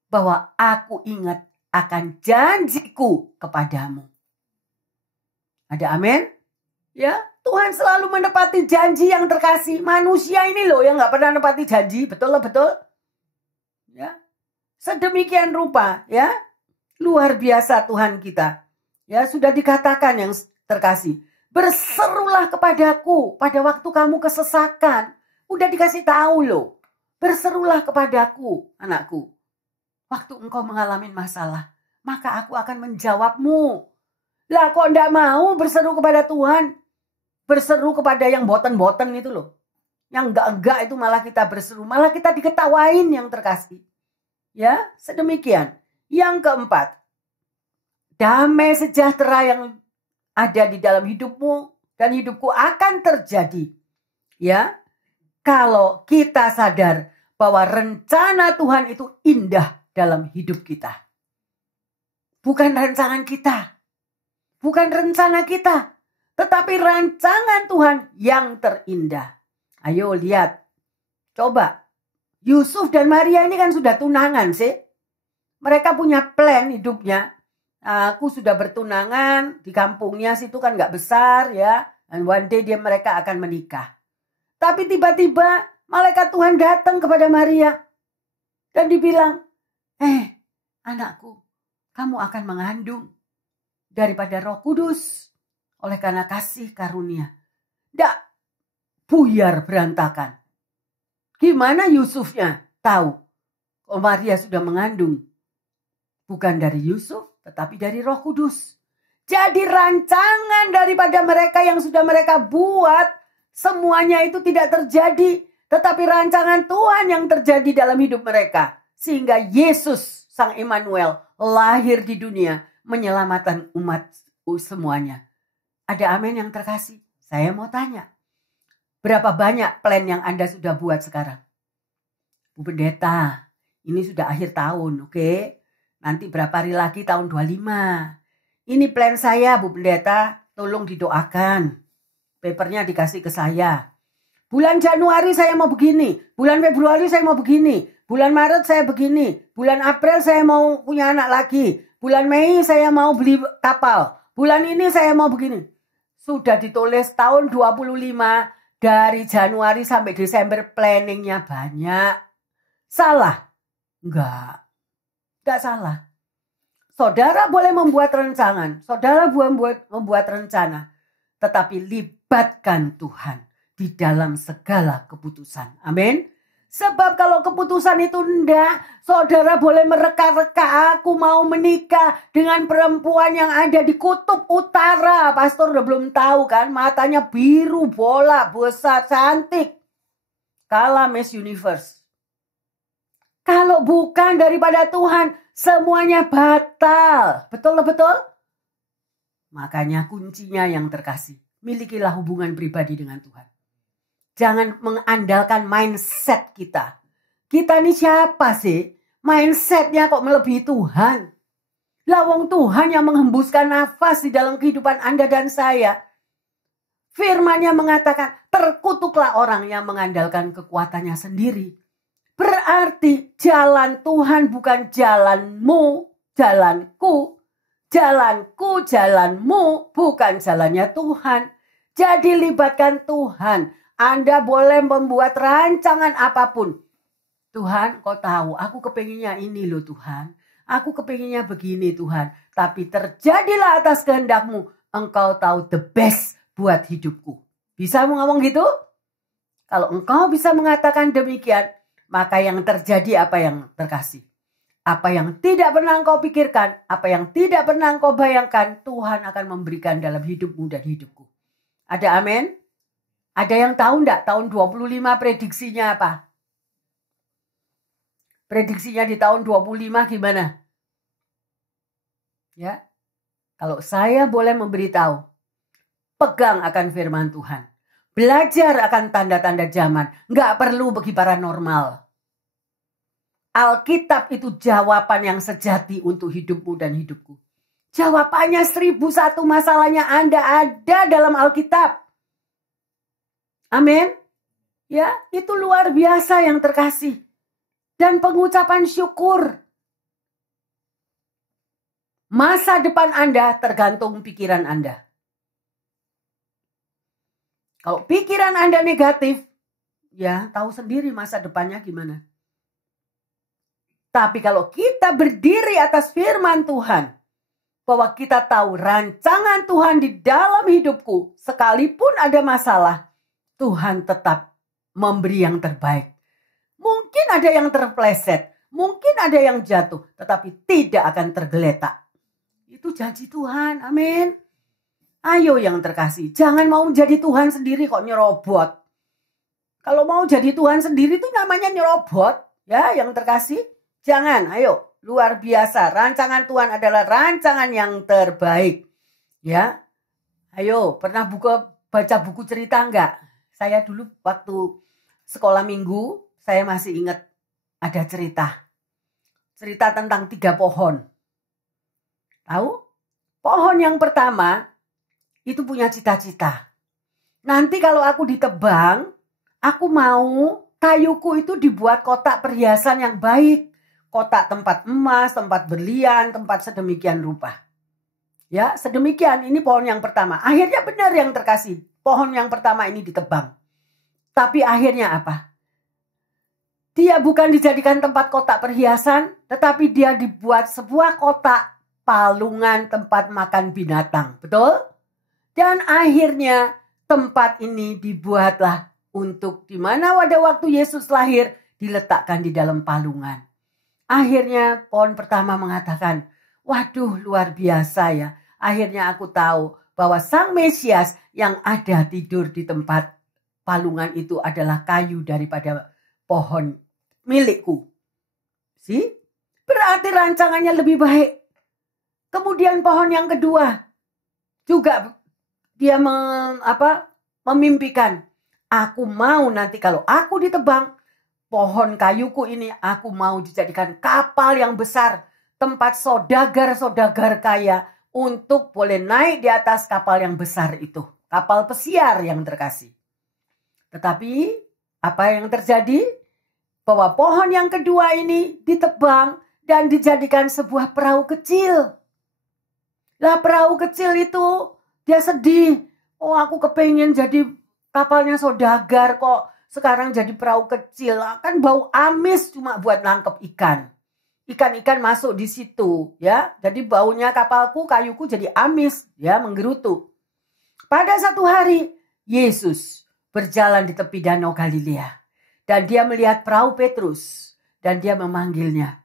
bahwa aku ingat akan janjiku kepadamu. Ada amin? Ya, Tuhan selalu menepati janji yang terkasih. Manusia ini loh yang gak pernah menepati janji. Betul lah, betul? Ya, sedemikian rupa, ya. Luar biasa Tuhan kita. Ya, sudah dikatakan yang terkasih. Berserulah kepadaku pada waktu kamu kesesakan. Udah dikasih tahu loh. Berserulah kepadaku, anakku. Waktu engkau mengalami masalah, maka aku akan menjawabmu. Lah kok enggak mau berseru kepada Tuhan? Berseru kepada yang boten-boten itu loh. Yang enggak-enggak itu malah kita berseru. Malah kita diketawain yang terkasih. Ya, sedemikian. Yang keempat. Damai sejahtera yang ada di dalam hidupmu dan hidupku akan terjadi. Ya, kalau kita sadar bahwa rencana Tuhan itu indah dalam hidup kita. Bukan rancangan kita. Bukan rencana kita. Tetapi rancangan Tuhan yang terindah. Ayo lihat. Coba. Yusuf dan Maria ini kan sudah tunangan sih. Mereka punya plan hidupnya. Aku sudah bertunangan. Di kampungnya situ kan gak besar ya. Dan one day mereka akan menikah. Tapi tiba-tiba malaikat Tuhan datang kepada Maria. Dan dibilang, anakku, kamu akan mengandung daripada Roh Kudus. Oleh karena kasih karunia. Nggak buyar berantakan. Gimana Yusufnya tahu kalau Maria sudah mengandung? Bukan dari Yusuf, tetapi dari Roh Kudus. Jadi rancangan daripada mereka yang sudah mereka buat, semuanya itu tidak terjadi. Tetapi rancangan Tuhan yang terjadi dalam hidup mereka. Sehingga Yesus, Sang Immanuel, lahir di dunia, menyelamatkan umat semuanya. Ada amin yang terkasih? Saya mau tanya. Berapa banyak plan yang Anda sudah buat sekarang? Bu Pendeta, ini sudah akhir tahun, oke? Nanti berapa hari lagi tahun 25. Ini plan saya, Bu Pendeta, tolong didoakan. Papernya dikasih ke saya. Bulan Januari saya mau begini, bulan Februari saya mau begini, bulan Maret saya begini, bulan April saya mau punya anak lagi, bulan Mei saya mau beli kapal, bulan ini saya mau begini. Sudah ditulis tahun 25, dari Januari sampai Desember planningnya banyak. Salah? Enggak salah. Saudara boleh membuat rancangan, saudara boleh membuat rencana, tetapi libatkan Tuhan di dalam segala keputusan. Amin. Sebab kalau keputusan itu enggak, saudara boleh mereka-reka, aku mau menikah dengan perempuan yang ada di kutub utara. Pastor udah belum tahu kan, matanya biru, bola, besar, cantik. Kalah Miss Universe. Kalau bukan daripada Tuhan, semuanya batal. Betul? Makanya kuncinya yang terkasih. Milikilah hubungan pribadi dengan Tuhan. Jangan mengandalkan mindset kita. Kita ini siapa sih? Mindsetnya kok melebihi Tuhan. Lawang Tuhan yang menghembuskan nafas di dalam kehidupan Anda dan saya. Firman-Nya mengatakan, terkutuklah orang yang mengandalkan kekuatannya sendiri. Berarti jalan Tuhan bukan jalanmu, jalanku. Jalanku, jalanmu, bukan jalannya Tuhan. Jadi libatkan Tuhan. Anda boleh membuat rancangan apapun. Tuhan, kau tahu, aku kepenginnya ini loh Tuhan. Aku kepenginnya begini Tuhan. Tapi terjadilah atas kehendak-Mu. Engkau tahu the best buat hidupku. Bisa ngomong gitu? Kalau engkau bisa mengatakan demikian, maka yang terjadi apa yang terkasih. Apa yang tidak pernah engkau pikirkan, apa yang tidak pernah engkau bayangkan, Tuhan akan memberikan dalam hidupmu dan hidupku. Ada amin? Ada yang tahu enggak tahun 25 prediksinya apa? Prediksinya di tahun 25 gimana? Ya. Kalau saya boleh memberitahu, pegang akan firman Tuhan. Belajar akan tanda-tanda zaman. Enggak perlu bagi paranormal. Alkitab itu jawaban yang sejati untuk hidupmu dan hidupku. Jawabannya 1001 masalahnya Anda ada dalam Alkitab. Amin. Ya, itu luar biasa yang terkasih. Dan pengucapan syukur. Masa depan Anda tergantung pikiran Anda. Kalau pikiran Anda negatif, ya tahu sendiri masa depannya gimana. Tapi kalau kita berdiri atas firman Tuhan, bahwa kita tahu rancangan Tuhan di dalam hidupku, sekalipun ada masalah, Tuhan tetap memberi yang terbaik. Mungkin ada yang terpleset, mungkin ada yang jatuh, tetapi tidak akan tergeletak. Itu janji Tuhan, amin. Ayo yang terkasih, jangan mau jadi Tuhan sendiri kok nyerobot. Kalau mau jadi Tuhan sendiri itu namanya nyerobot, ya yang terkasih. Jangan, ayo, luar biasa. Rancangan Tuhan adalah rancangan yang terbaik. Ya, ayo, pernah buka baca buku cerita enggak? Saya dulu waktu sekolah minggu, saya masih ingat ada cerita. Cerita tentang 3 pohon. Tahu? Pohon yang pertama itu punya cita-cita. Nanti kalau aku ditebang, aku mau kayuku itu dibuat kotak perhiasan yang baik. Kotak tempat emas, tempat berlian, tempat sedemikian rupa. Ya, sedemikian. Ini pohon yang pertama. Akhirnya benar yang terkasih. Pohon yang pertama ini ditebang. Tapi akhirnya apa? Dia bukan dijadikan tempat kotak perhiasan, tetapi dia dibuat sebuah kotak palungan tempat makan binatang. Betul? Dan akhirnya tempat ini dibuatlah untuk di mana pada waktu Yesus lahir diletakkan di dalam palungan. Akhirnya pohon pertama mengatakan, waduh luar biasa ya. Akhirnya aku tahu bahwa Sang Mesias yang ada tidur di tempat palungan itu adalah kayu daripada pohon milikku. See? Berarti rancangannya lebih baik. Kemudian pohon yang kedua juga dia memimpikan, aku mau nanti kalau aku ditebang, pohon kayuku ini aku mau dijadikan kapal yang besar, tempat saudagar-saudagar kaya untuk boleh naik di atas kapal yang besar itu. Kapal pesiar yang terkasih. Tetapi apa yang terjadi? Bahwa pohon yang kedua ini ditebang dan dijadikan sebuah perahu kecil. Lah perahu kecil itu dia sedih. Oh aku kepengen jadi kapalnya saudagar kok. Sekarang jadi perahu kecil, kan bau amis cuma buat nangkep ikan. Ikan-ikan masuk di situ, ya. Jadi baunya kapalku, kayuku jadi amis, ya, menggerutu. Pada satu hari, Yesus berjalan di tepi danau Galilea. Dan dia melihat perahu Petrus. Dan dia memanggilnya.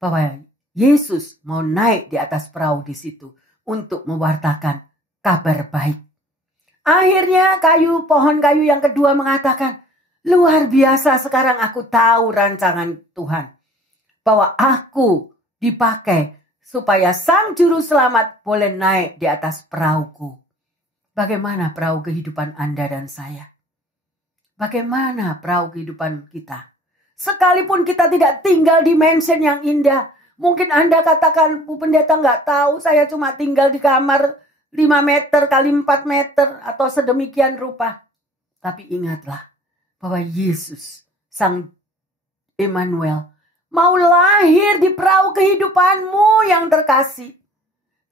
Bahwa Yesus mau naik di atas perahu di situ untuk mewartakan kabar baik. Akhirnya pohon kayu yang kedua mengatakan, luar biasa sekarang aku tahu rancangan Tuhan. Bahwa aku dipakai supaya Sang Juru Selamat boleh naik di atas perahuku. Bagaimana perahu kehidupan Anda dan saya? Bagaimana perahu kehidupan kita? Sekalipun kita tidak tinggal di mansion yang indah. Mungkin Anda katakan, Bu Pendeta nggak tahu, saya cuma tinggal di kamar 5 meter kali 4 meter atau sedemikian rupa. Tapi ingatlah bahwa Yesus, Sang Emmanuel, mau lahir di perahu kehidupanmu yang terkasih.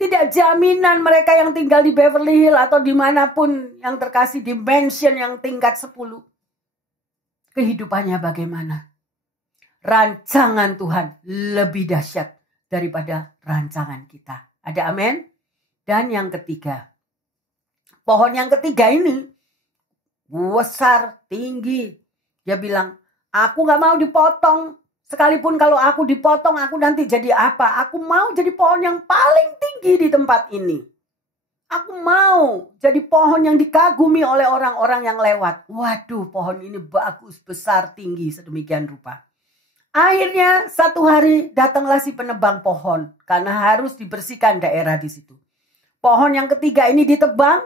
Tidak jaminan mereka yang tinggal di Beverly Hills atau dimanapun yang terkasih di mansion yang tingkat 10. Kehidupannya bagaimana? Rancangan Tuhan lebih dahsyat daripada rancangan kita. Ada amin? Dan yang ketiga, pohon yang ketiga ini besar, tinggi. Dia bilang, aku gak mau dipotong. Sekalipun kalau aku dipotong, aku nanti jadi apa? Aku mau jadi pohon yang paling tinggi di tempat ini. Aku mau jadi pohon yang dikagumi oleh orang-orang yang lewat. Waduh, pohon ini bagus, besar, tinggi, sedemikian rupa. Akhirnya satu hari datanglah si penebang pohon. Karena harus dibersihkan daerah di situ. Pohon yang ketiga ini ditebang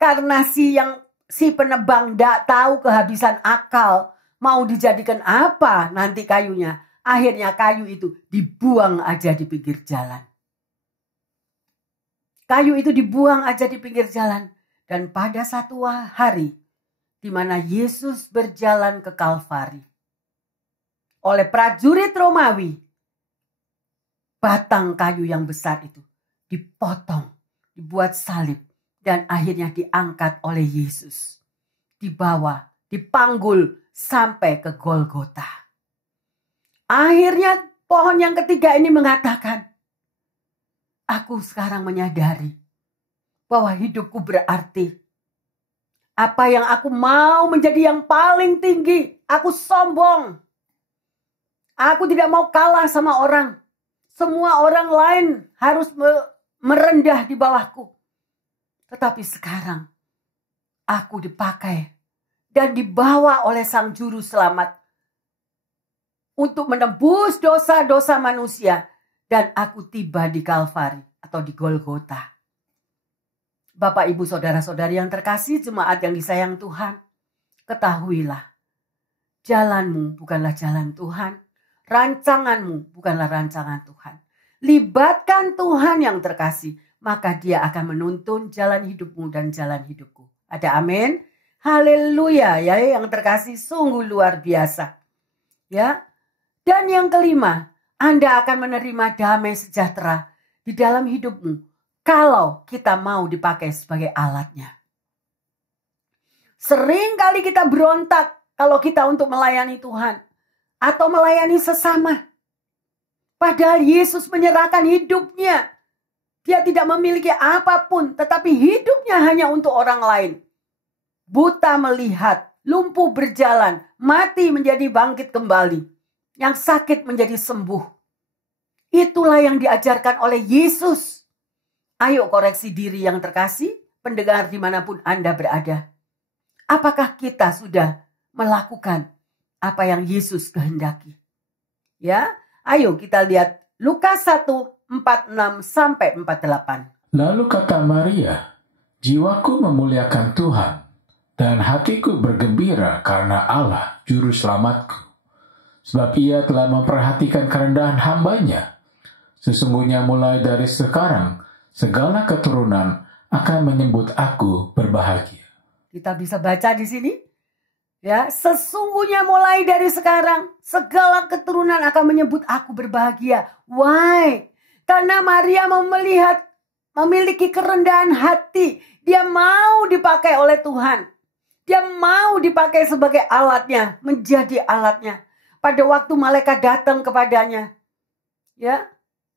karena si penebang tidak tahu kehabisan akal. Mau dijadikan apa nanti kayunya. Akhirnya kayu itu dibuang aja di pinggir jalan. Kayu itu dibuang aja di pinggir jalan. Dan pada satu hari di mana Yesus berjalan ke Kalvari. Oleh prajurit Romawi. Batang kayu yang besar itu dipotong. Dibuat salib dan akhirnya diangkat oleh Yesus. Dibawa, dipanggul sampai ke Golgota. Akhirnya pohon yang ketiga ini mengatakan, aku sekarang menyadari bahwa hidupku berarti. Apa yang aku mau menjadi yang paling tinggi, aku sombong. Aku tidak mau kalah sama orang. Semua orang lain harus merendah di bawahku. Tetapi sekarang aku dipakai dan dibawa oleh Sang Juru Selamat untuk menebus dosa-dosa manusia. Dan aku tiba di Kalvari atau di Golgota. Bapak, Ibu, Saudara-saudari yang terkasih, jemaat yang disayang Tuhan, ketahuilah, jalanmu bukanlah jalan Tuhan, rancanganmu bukanlah rancangan Tuhan. Libatkan Tuhan yang terkasih, maka Dia akan menuntun jalan hidupmu dan jalan hidupku. Ada amin? Haleluya, ya, yang terkasih, sungguh luar biasa. Ya. Dan yang kelima, Anda akan menerima damai sejahtera di dalam hidupmu kalau kita mau dipakai sebagai alatnya. Sering kali kita berontak kalau kita untuk melayani Tuhan atau melayani sesama. Padahal Yesus menyerahkan hidupnya. Dia tidak memiliki apapun, tetapi hidupnya hanya untuk orang lain. Buta melihat, lumpuh berjalan, mati menjadi bangkit kembali. Yang sakit menjadi sembuh. Itulah yang diajarkan oleh Yesus. Ayo koreksi diri yang terkasih, pendengar dimanapun Anda berada. Apakah kita sudah melakukan apa yang Yesus kehendaki? Ya, ayo kita lihat Lukas 1:46-48. Lalu kata Maria, jiwaku memuliakan Tuhan, dan hatiku bergembira karena Allah, Juru Selamatku. Sebab Ia telah memperhatikan kerendahan hamba-Nya. Sesungguhnya mulai dari sekarang, segala keturunan akan menyebut aku berbahagia. Kita bisa baca di sini. Ya, sesungguhnya mulai dari sekarang, segala keturunan akan menyebut aku berbahagia. Why? Karena Maria memiliki kerendahan hati. Dia mau dipakai oleh Tuhan. Dia mau dipakai sebagai alatnya, menjadi alatnya. Pada waktu malaikat datang kepadanya, ya,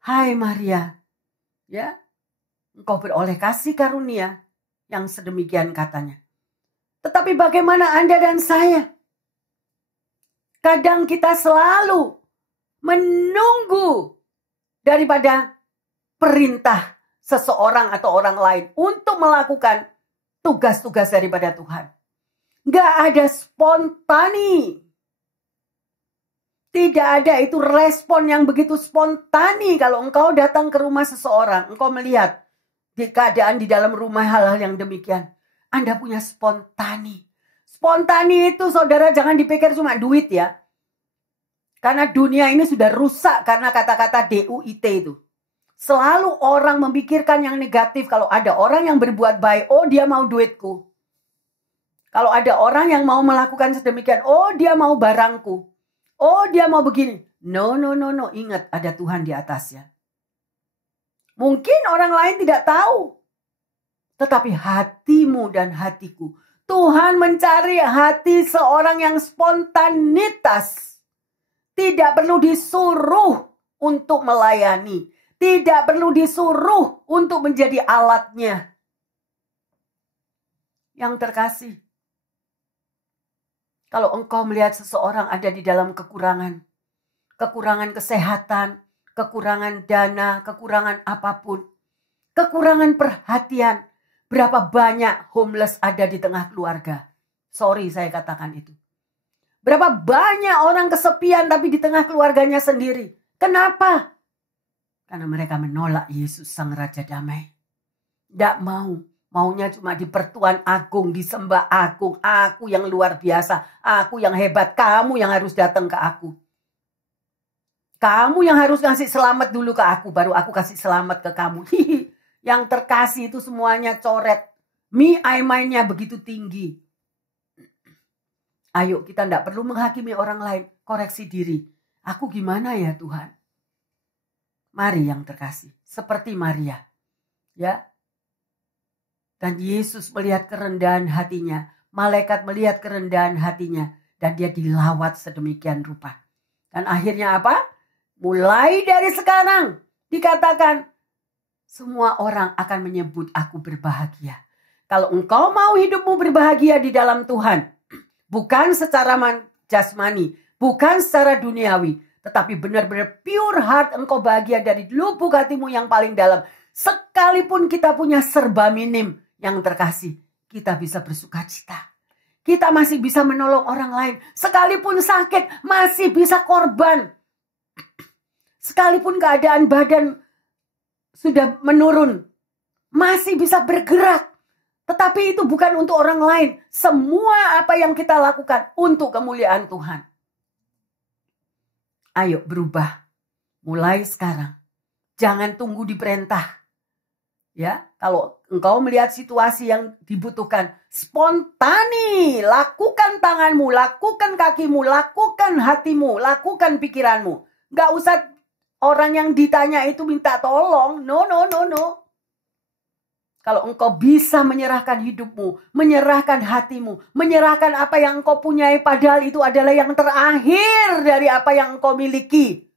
hai Maria, ya, engkau beroleh kasih karunia yang sedemikian katanya. Tetapi bagaimana Anda dan saya? Kadang kita selalu menunggu daripada perintah seseorang atau orang lain untuk melakukan tugas-tugas daripada Tuhan. Gak ada spontani. Tidak ada itu respon yang begitu spontani kalau engkau datang ke rumah seseorang. Engkau melihat di keadaan di dalam rumah hal-hal yang demikian. Anda punya spontani. Spontani itu saudara jangan dipikir cuma duit ya. Karena dunia ini sudah rusak karena kata-kata DUIT itu. Selalu orang memikirkan yang negatif. Kalau ada orang yang berbuat baik, oh dia mau duitku. Kalau ada orang yang mau melakukan sedemikian, oh dia mau barangku. Oh dia mau begini. No. Ingat ada Tuhan di atasnya. Mungkin orang lain tidak tahu. Tetapi hatimu dan hatiku. Tuhan mencari hati seorang yang spontanitas. Tidak perlu disuruh untuk melayani. Tidak perlu disuruh untuk menjadi alatnya. Yang terkasih. Kalau engkau melihat seseorang ada di dalam kekurangan. Kekurangan kesehatan. Kekurangan dana. Kekurangan apapun. Kekurangan perhatian. Berapa banyak homeless ada di tengah keluarga. Sorry saya katakan itu. Berapa banyak orang kesepian tapi di tengah keluarganya sendiri. Kenapa? Karena mereka menolak Yesus Sang Raja Damai. Tidak mau. Maunya cuma di pertuan agung, disembah agung. Aku yang luar biasa. Aku yang hebat. Kamu yang harus datang ke aku. Kamu yang harus ngasih selamat dulu ke aku. Baru aku kasih selamat ke kamu. Yang terkasih itu semuanya coret. Me, I, mine-nya begitu tinggi. Ayo kita tidak perlu menghakimi orang lain. Koreksi diri. Aku gimana ya Tuhan? Mari yang terkasih. Seperti Maria. Ya. Dan Yesus melihat kerendahan hatinya. Malaikat melihat kerendahan hatinya. Dan dia dilawat sedemikian rupa. Dan akhirnya apa? Mulai dari sekarang dikatakan. Semua orang akan menyebut aku berbahagia. Kalau engkau mau hidupmu berbahagia di dalam Tuhan. Bukan secara jasmani. Bukan secara duniawi. Tetapi benar-benar pure heart engkau bahagia dari lubuk hatimu yang paling dalam. Sekalipun kita punya serba minim yang terkasih. Kita bisa bersuka cita. Kita masih bisa menolong orang lain. Sekalipun sakit masih bisa korban. Sekalipun keadaan badan sudah menurun. masih bisa bergerak. Tetapi itu bukan untuk orang lain. Semua apa yang kita lakukan untuk kemuliaan Tuhan. Ayo berubah. Mulai sekarang. Jangan tunggu diperintah. Ya, kalau engkau melihat situasi yang dibutuhkan, spontani, lakukan tanganmu, lakukan kakimu, lakukan hatimu, lakukan pikiranmu. Gak usah orang yang ditanya itu minta tolong. No. Kalau engkau bisa menyerahkan hidupmu, menyerahkan hatimu, menyerahkan apa yang engkau punyai, padahal itu adalah yang terakhir dari apa yang engkau miliki.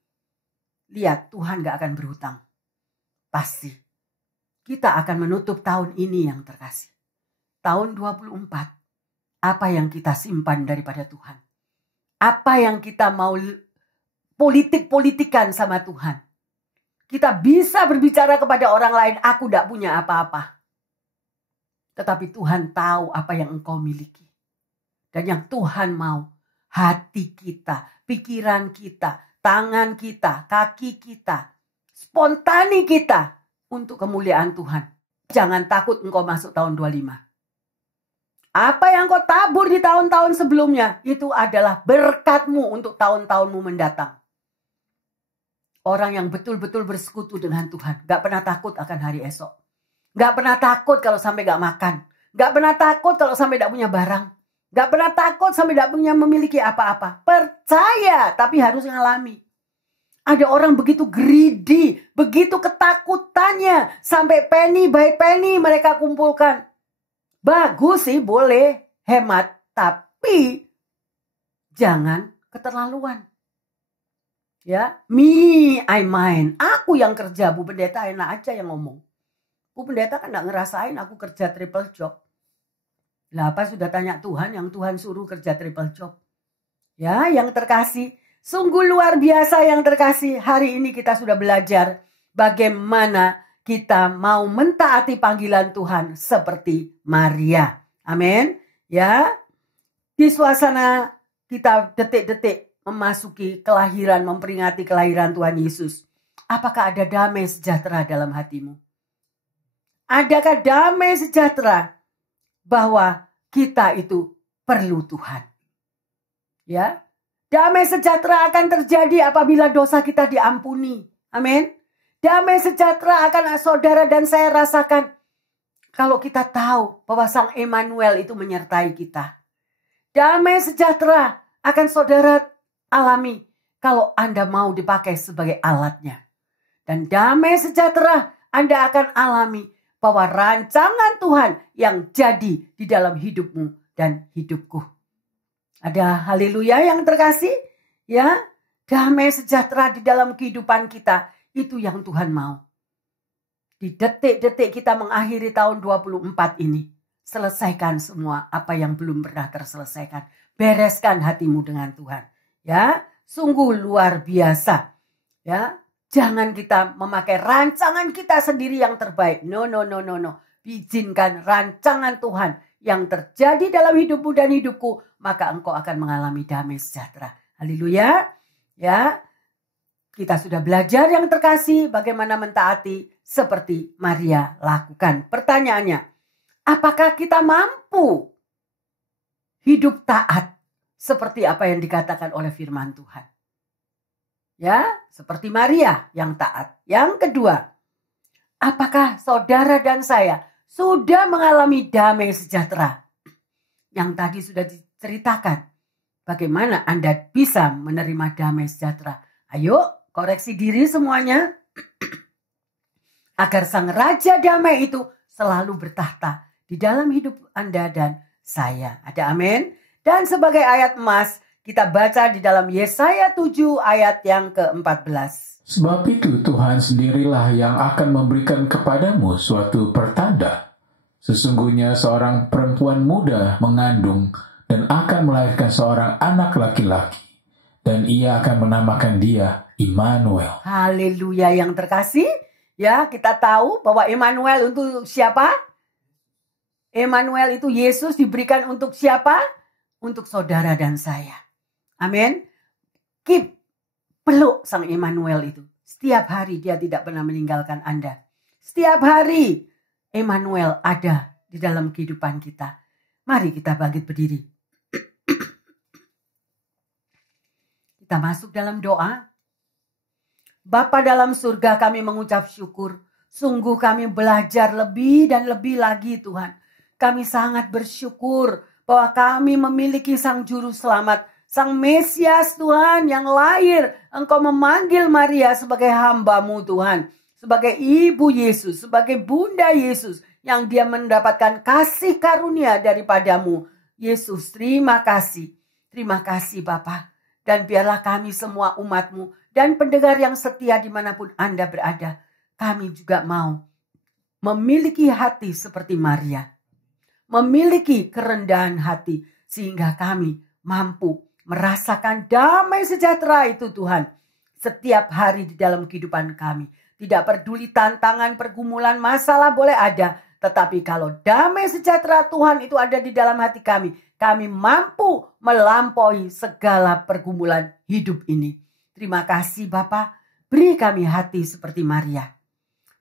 Lihat, Tuhan gak akan berhutang. Pasti. Kita akan menutup tahun ini yang terkasih. Tahun 24. Apa yang kita simpan daripada Tuhan? Apa yang kita mau politik-politikan sama Tuhan? Kita bisa berbicara kepada orang lain, aku gak punya apa-apa. Tetapi Tuhan tahu apa yang engkau miliki. Dan yang Tuhan mau, hati kita, pikiran kita, tangan kita, kaki kita, spontani kita untuk kemuliaan Tuhan. Jangan takut engkau masuk tahun 25. Apa yang kau tabur di tahun-tahun sebelumnya, itu adalah berkatmu untuk tahun-tahunmu mendatang. Orang yang betul-betul bersekutu dengan Tuhan, gak pernah takut akan hari esok. Gak pernah takut kalau sampai gak makan. Gak pernah takut kalau sampai gak punya barang. Gak pernah takut sampai gak punya memiliki apa-apa. Percaya, tapi harus ngalami. Ada orang begitu greedy, begitu ketakutannya. Sampai penny by penny mereka kumpulkan. Bagus sih, boleh hemat. Tapi jangan keterlaluan. Ya, me, I mine. Aku yang kerja, Bu Pendeta enak aja yang ngomong. Bu Pendeta kan gak ngerasain aku kerja triple job. Lah apa sudah tanya Tuhan yang Tuhan suruh kerja triple job. Ya, yang terkasih. Sungguh luar biasa yang terkasih. Hari ini kita sudah belajar bagaimana kita mau mentaati panggilan Tuhan seperti Maria. Amin. Ya. Di suasana kita detik-detik memasuki kelahiran, memperingati kelahiran Tuhan Yesus. Apakah ada damai sejahtera dalam hatimu? Adakah damai sejahtera bahwa kita itu perlu Tuhan? Ya. Damai sejahtera akan terjadi apabila dosa kita diampuni. Amin. Damai sejahtera akan saudara dan saya rasakan kalau kita tahu bahwa Sang Emmanuel itu menyertai kita. Damai sejahtera akan saudara alami kalau Anda mau dipakai sebagai alatnya. Dan damai sejahtera Anda akan alami bahwa rancangan Tuhan yang jadi di dalam hidupmu dan hidupku. Ada haleluya yang terkasih, ya. Damai sejahtera di dalam kehidupan kita, itu yang Tuhan mau. Di detik-detik kita mengakhiri tahun 24 ini, selesaikan semua apa yang belum pernah terselesaikan. Bereskan hatimu dengan Tuhan. Ya, sungguh luar biasa. Ya, jangan kita memakai rancangan kita sendiri yang terbaik. No. Izinkan rancangan Tuhan yang terjadi dalam hidupmu dan hidupku, maka engkau akan mengalami damai sejahtera. Haleluya. Ya. Kita sudah belajar yang terkasih bagaimana mentaati seperti Maria lakukan. Pertanyaannya, apakah kita mampu hidup taat seperti apa yang dikatakan oleh firman Tuhan? Ya, seperti Maria yang taat. Yang kedua, apakah saudara dan saya sudah mengalami damai sejahtera? Yang tadi sudah diceritakan bagaimana Anda bisa menerima damai sejahtera. Ayo, koreksi diri semuanya. Agar Sang Raja Damai itu selalu bertahta di dalam hidup Anda dan saya. Ada amin? Dan sebagai ayat emas, kita baca di dalam Yesaya 7 ayat yang ke-14. Sebab itu Tuhan sendirilah yang akan memberikan kepadamu suatu pertanda. Sesungguhnya seorang perempuan muda mengandung dan akan melahirkan seorang anak laki-laki. Dan ia akan menamakan dia Immanuel. Haleluya yang terkasih. Ya, kita tahu bahwa Immanuel untuk siapa? Immanuel itu Yesus diberikan untuk siapa? Untuk saudara dan saya. Amin. Peluk Sang Immanuel itu. Setiap hari dia tidak pernah meninggalkan Anda. Setiap hari Emmanuel ada di dalam kehidupan kita. Mari kita bangkit berdiri. Kita masuk dalam doa. Bapa dalam surga, kami mengucap syukur. Sungguh kami belajar lebih dan lebih lagi Tuhan. Kami sangat bersyukur bahwa kami memiliki Sang Juru Selamat, Sang Mesias Tuhan yang lahir. Engkau memanggil Maria sebagai hamba-Mu Tuhan. Sebagai ibu Yesus, sebagai bunda Yesus. Yang dia mendapatkan kasih karunia daripada-Mu. Yesus, terima kasih. Terima kasih Bapa. Dan biarlah kami semua umat-Mu dan pendengar yang setia dimanapun Anda berada. Kami juga mau memiliki hati seperti Maria. Memiliki kerendahan hati. Sehingga kami mampu merasakan damai sejahtera itu Tuhan. Setiap hari di dalam kehidupan kami. Tidak peduli tantangan, pergumulan, masalah boleh ada. Tetapi kalau damai sejahtera Tuhan itu ada di dalam hati kami. Kami mampu melampaui segala pergumulan hidup ini. Terima kasih Bapa. Beri kami hati seperti Maria.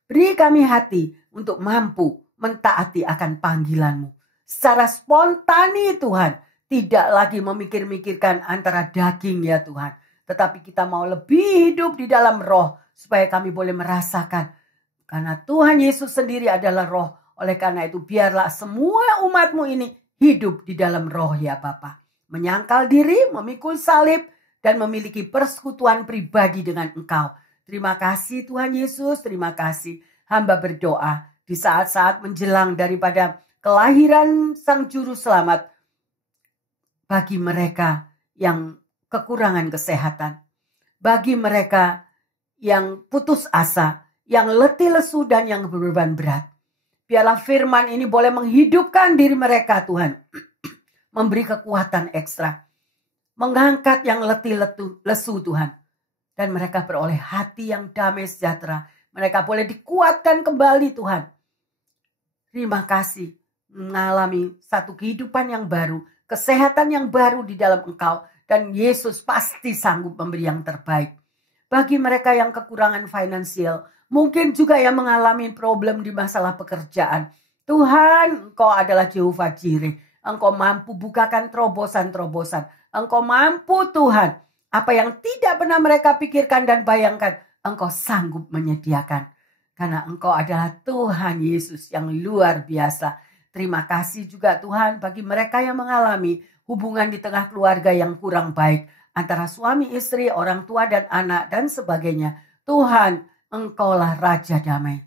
Beri kami hati untuk mampu mentaati akan panggilan-Mu. Secara spontani Tuhan. Tidak lagi memikir-mikirkan antara daging ya Tuhan. Tetapi kita mau lebih hidup di dalam roh. Supaya kami boleh merasakan. Karena Tuhan Yesus sendiri adalah roh. Oleh karena itu biarlah semua umat-Mu ini hidup di dalam roh ya Bapa. Menyangkal diri, memikul salib. Dan memiliki persekutuan pribadi dengan Engkau. Terima kasih Tuhan Yesus. Terima kasih. Hamba berdoa di saat-saat menjelang daripada kelahiran Sang Juru Selamat. Bagi mereka yang kekurangan kesehatan. Bagi mereka yang putus asa. Yang letih lesu dan yang berbeban berat. Biarlah firman ini boleh menghidupkan diri mereka Tuhan. Memberi kekuatan ekstra. Mengangkat yang letih lesu Tuhan. Dan mereka beroleh hati yang damai sejahtera. Mereka boleh dikuatkan kembali Tuhan. Terima kasih. Mengalami satu kehidupan yang baru. Kesehatan yang baru di dalam Engkau. Dan Yesus pasti sanggup memberi yang terbaik. Bagi mereka yang kekurangan finansial. Mungkin juga yang mengalami problem di masalah pekerjaan. Tuhan, Engkau adalah Jehovah Jireh. Engkau mampu bukakan terobosan-terobosan. Engkau mampu Tuhan. Apa yang tidak pernah mereka pikirkan dan bayangkan. Engkau sanggup menyediakan. Karena Engkau adalah Tuhan Yesus yang luar biasa. Terima kasih juga Tuhan bagi mereka yang mengalami hubungan di tengah keluarga yang kurang baik. Antara suami istri, orang tua dan anak dan sebagainya. Tuhan, Engkaulah Raja Damai.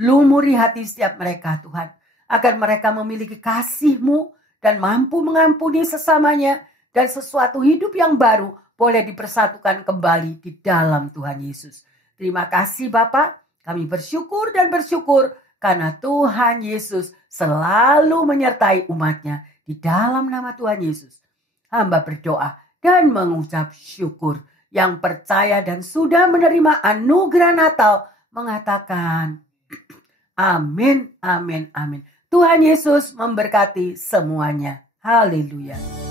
Lumuri hati setiap mereka Tuhan. Agar mereka memiliki kasih-Mu dan mampu mengampuni sesamanya. Dan sesuatu hidup yang baru boleh dipersatukan kembali di dalam Tuhan Yesus. Terima kasih Bapa. Kami bersyukur dan bersyukur karena Tuhan Yesus selalu menyertai umatnya. Di dalam nama Tuhan Yesus. Hamba berdoa dan mengucap syukur. Yang percaya dan sudah menerima anugerah Natal mengatakan amin, amin, amin. Tuhan Yesus memberkati semuanya. Haleluya.